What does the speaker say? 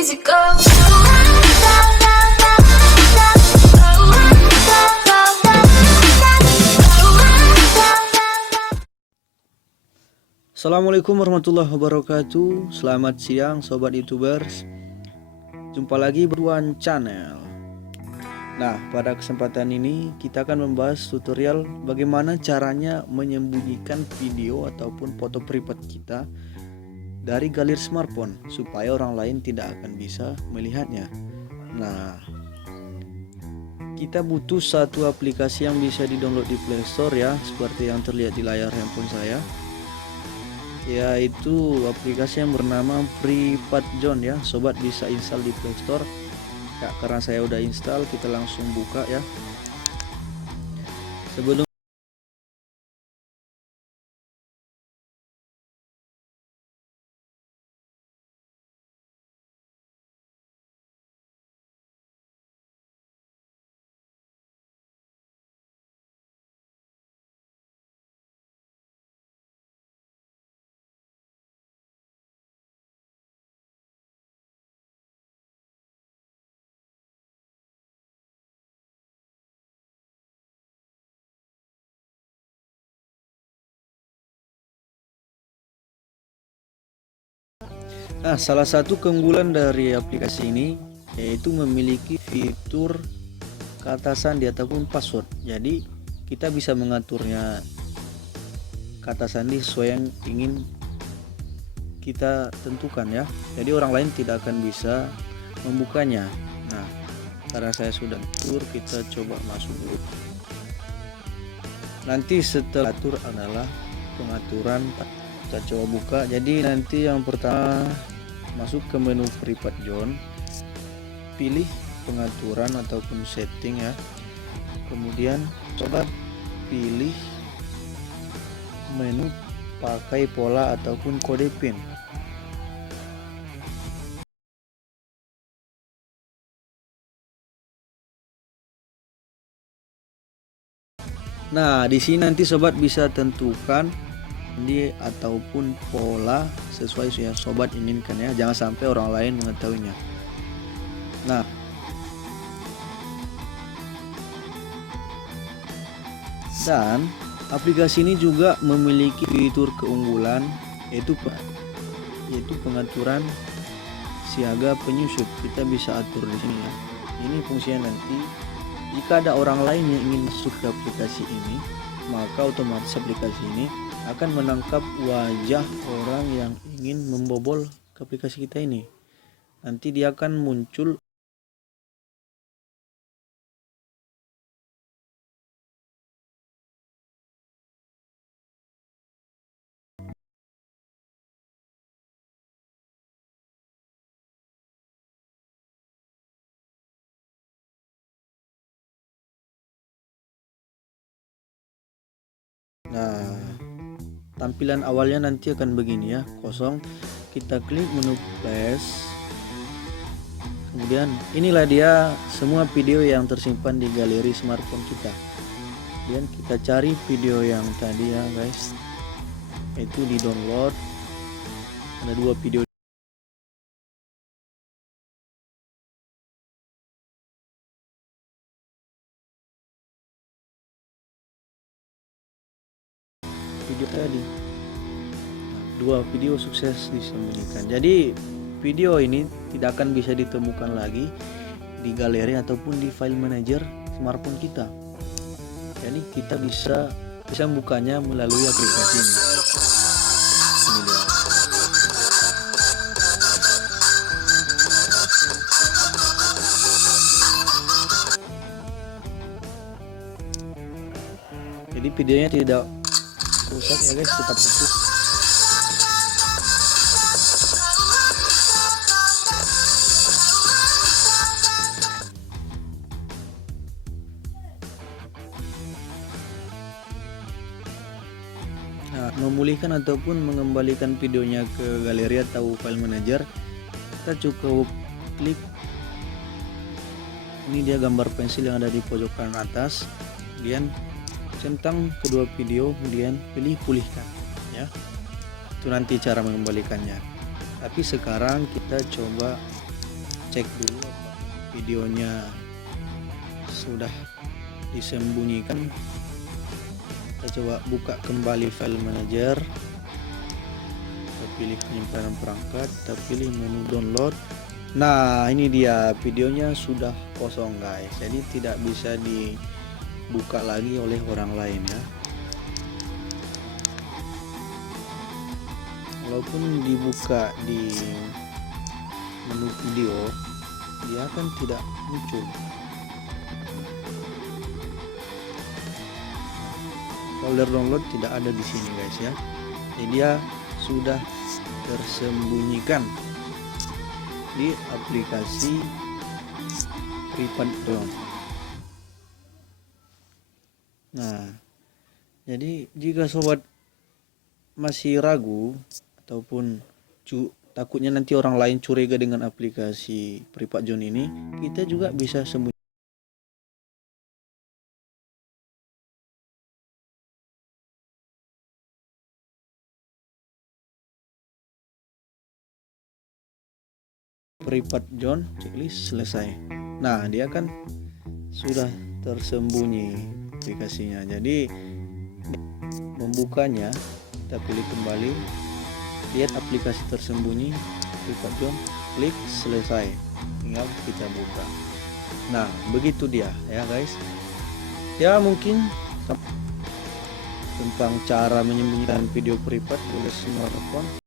easy go. Assalamualaikum warahmatullahi wabarakatuh. Selamat siang sobat YouTubers. Jumpa lagi Berwan Channel. Nah, pada kesempatan ini kita akan membahas tutorial bagaimana caranya menyembunyikan video ataupun foto private kita dari galeri smartphone supaya orang lain tidak akan bisa melihatnya. Nah, kita butuh satu aplikasi yang bisa di-download di Play Store ya, seperti yang terlihat di layar handphone saya, yaitu aplikasi yang bernama Private Zone ya. Sobat bisa install di Play Store ya, karena saya udah install, kita langsung buka ya. Sebelum salah satu keunggulan dari aplikasi ini yaitu memiliki fitur keatasan di ataupun password. Jadi kita bisa mengaturnya kata sandi sesuai yang ingin kita tentukan ya. Jadi orang lain tidak akan bisa membukanya. Nah, karena saya sudah atur, kita coba masuk dulu. Nanti setelah atur adalah pengaturan, kita coba buka. Jadi nanti yang pertama masuk ke menu Private Zone, pilih pengaturan ataupun setting ya. Kemudian coba pilih menu pakai pola ataupun kode PIN. Nah, di sini nanti sobat bisa tentukan di ataupun pola sesuai yang sobat inginkan ya. Jangan sampai orang lain mengetahuinya. Nah, dan aplikasi ini juga memiliki fitur keunggulan yaitu pengaturan siaga penyusup. Kita bisa atur di sini ya. Ini fungsinya nanti jika ada orang lain yang ingin masuk ke aplikasi ini, maka otomatis aplikasi ini akan menangkap wajah orang yang ingin membobol ke aplikasi kita ini. Nanti dia akan muncul Nah, tampilan awalnya nanti akan begini ya, kosong. Kita klik menu plus, kemudian inilah dia semua video yang tersimpan di galeri smartphone kita. Kemudian kita cari video yang tadi ya guys, itu di download. Ada dua video. Tadi dua video sukses disembunyikan. Jadi video ini tidak akan bisa ditemukan lagi di galeri ataupun di file manager smartphone kita. Jadi kita bisa membukanya melalui aplikasi ini. Ini dia. Jadi videonya tidak rusak ya guys, tetap utuh. Nah, memulihkan ataupun mengembalikan videonya ke galeri atau file manager, kita cukup klik ini dia gambar pensil yang ada di pojok kanan atas, kemudian centang kedua video, kemudian pilih pulihkan ya. Itu nanti cara mengembalikannya. Tapi sekarang kita coba cek dulu apakah videonya sudah disembunyikan. Kita coba buka kembali file manager, kita pilih penyimpanan perangkat, kita pilih menu download. Nah, ini dia, videonya sudah kosong guys, jadi tidak bisa dibuka lagi oleh orang lain ya. Walaupun dibuka di menu video, dia akan tidak muncul. Folder download tidak ada di sini guys ya. Jadi dia sudah tersembunyikan di aplikasi Pripad.zone. Nah, jadi jika sobat masih ragu ataupun takutnya nanti orang lain curiga dengan aplikasi Pripad.zone ini, kita juga bisa sembunyi Pripad.zone, checklist selesai. Nah, dia kan sudah tersembunyi aplikasinya. Jadi membukanya, kita pilih kembali, lihat aplikasi tersembunyi Pripad.zone, klik selesai, tinggal kita buka. Nah, begitu dia ya guys. Ya, mungkin tentang cara menyembunyikan video Pripad oleh smartphone